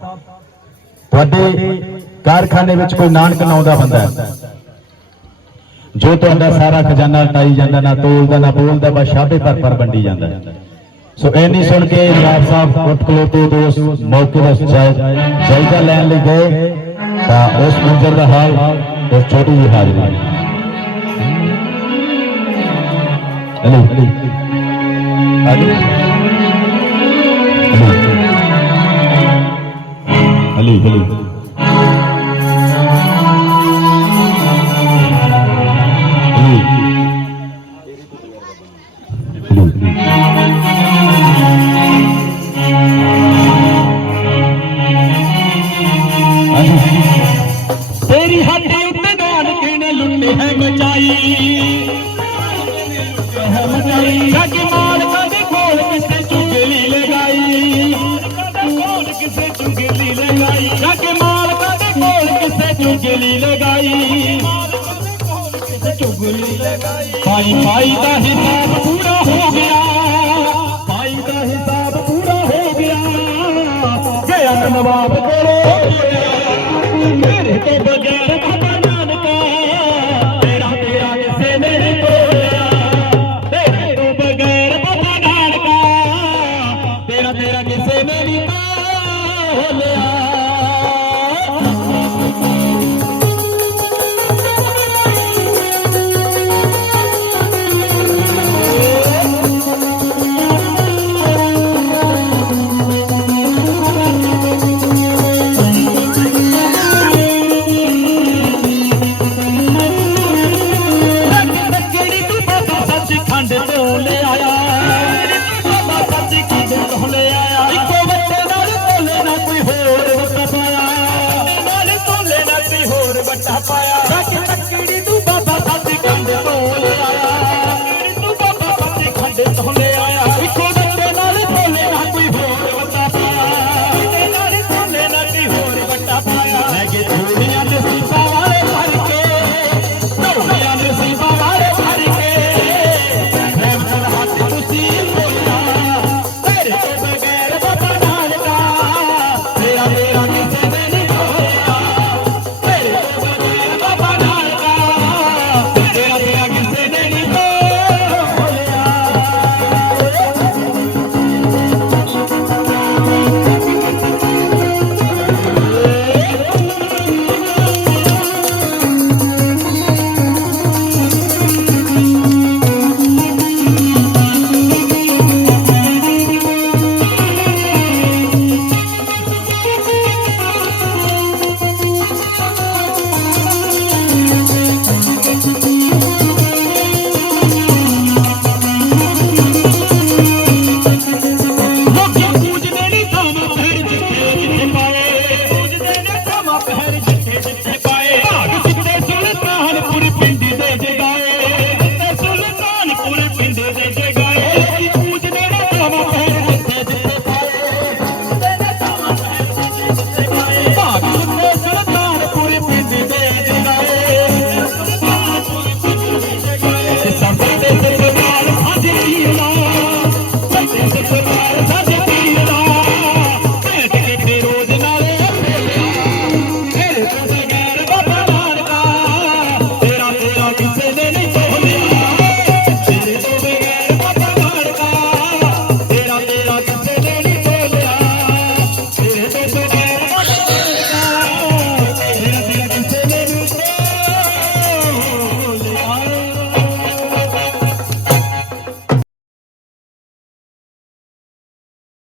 ਤੁਹਾਡੇ ਕਾਰਖਾਨੇ ਵਿੱਚ ਕੋਈ ਨਾਨਕ ਨਾਉ ਦਾ ਬੰਦਾ ਹੈ? ਜੋ ਤੁਹਾਡਾ ਸਾਰਾ ਖਜ਼ਾਨਾ ਟਾਈ ਜਾਂਦਾ, ਨਾ ਤੋਲਦਾ ਨਾ ਬੋਲਦਾ ਬਸ ਸ਼ਾਬੇ ਪਰ ਪਰ ਵੰਡੀ ਜਾਂਦਾ ਸੋ ਐਨੀ ਸੁਣ ਕੇ ਯਾਰ ਸਾਹਿਬ ਉੱਠ ਖਲੋਤੇ ਦੋਸਤ ਮੌਕੇ ਦਾ ਜਾਇਜ਼ਾ ਲੈਣ ਲਈ ਗਏ, ਤਾਂ ਉਸ ਮੰਜ਼ਰ ਦਾ ਹਾਲ ਉਸ ਛੋਟੀ ਜਿਹੀ ਹਾਜ਼ਰੀ ਹਲੋ ਹਲੋ। ਹਲੋ। ਹੌਲੀ ਹੌਲੀ ਤੇਰੀ ਹੱਡੀ ਉੱਤੇ ਨਾਨਕ ਨੇ ਲੁੱਟੇ ਹੈ ਮਚਾਈ। ਹੈ ਮਚਾਈ। ਜਗ ਚੁਗਲੀ ਲਗਾਈ। ਚੁਗਲੀ ਲਗਾਈ। ਪਾਈ ਪਾਈ ਦਾ ਹਿਸਾਬ राधे राधे Yeah.